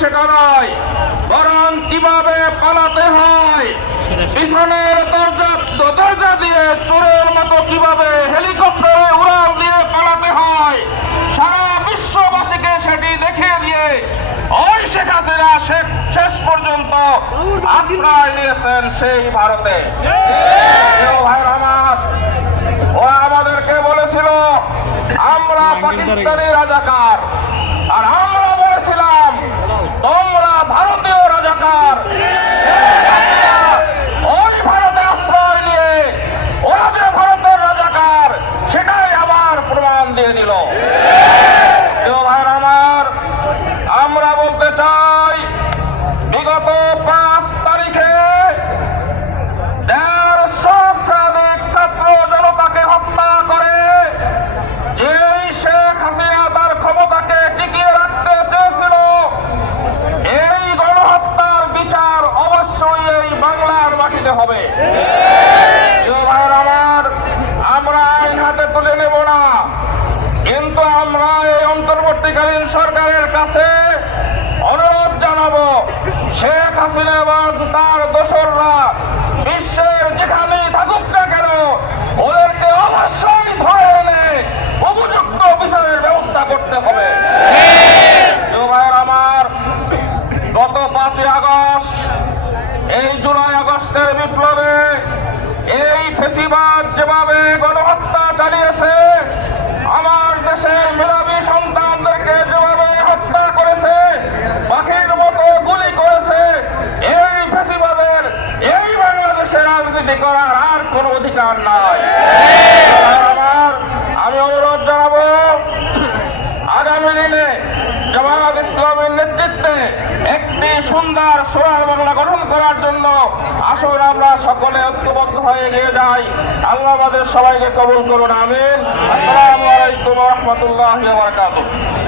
সেটা নয়, বরং কিভাবে পালাতে হয়, পিছনের দরজা দিয়ে চোরের মতো কিভাবে হেলিকপ্টারে উড়াল দিয়ে পালাতে হয়, সারা বিশ্ববাসীকে সেটি দেখিয়ে দিয়ে ওই শেখ হাসিনা শেষ পর্যন্ত আশ্রয় নিয়েছেন সেই ভারতে। ভাইরা আমার, ওরা আমাদেরকে বলেছিল আমরা পাকিস্তানি রাজাকার, আর আমরা বলেছিলাম তোমরা ভারতীয় রাজাকার। ওই ভারতে আশ্রয় নিয়ে ওরা যে ভারতের রাজাকার সেটাই আবার প্রমাণ দিয়ে দিল। ভাইরা আমার, আমরা বলতে চাই বিগত 5 তারিখে 150 শতাধিক ছাত্র জনতাকে হত্যা করে যেই শেখ হাসিনা তার ক্ষমতাকে টিকিয়ে রাখতে চেয়েছিল, এই গণহত্যার বিচার অবশ্যই এই বাংলার মাটিতে হবে। ভাইয়ের আমার, আমরা আইন হাতে তুলে নেব না, কিন্তু আমরা এই অন্তর্বর্তীকালীন সরকারের কাছে অনুরোধ জানাবো, শেখ হাসিনা এবং তার দোসররা বিশ্বের যেখানেই থাকুক না কেন ওদেরকে অবশ্যই ধরে এনে উপযুক্ত বিচারের ব্যবস্থা করতে হবে। ভাইয়ের আমার, গত 5 আগস্ট, এই জুলাই আগস্টের বিপ্লবে এই ফেসিবাদ যেভাবে গণহত্যা চালিয়েছে, আমার দেশের মেধাবী সন্তানদেরকে যেভাবে হত্যা করেছে, পাখির মতো গুলি করেছে, এই ফেসিবাদের এই বাংলাদেশে রাজনীতি করার আর কোন অধিকার নাই। আমার আমি অনুরোধ জানাবো, আগামী দিনে জামায়াত ইসলামের নেতৃত্বে একটি সুন্দর সোনার বাংলা গঠন করার জন্য আসুন আমরা সকলে ঐক্যবদ্ধ হয়ে এগিয়ে যাই। আল্লাহ আমাদের সবাইকে কবুল করুন, আমিন। আসসালামু আলাইকুম ওয়া রাহমাতুল্লাহি ওয়া বারাকাতুহু।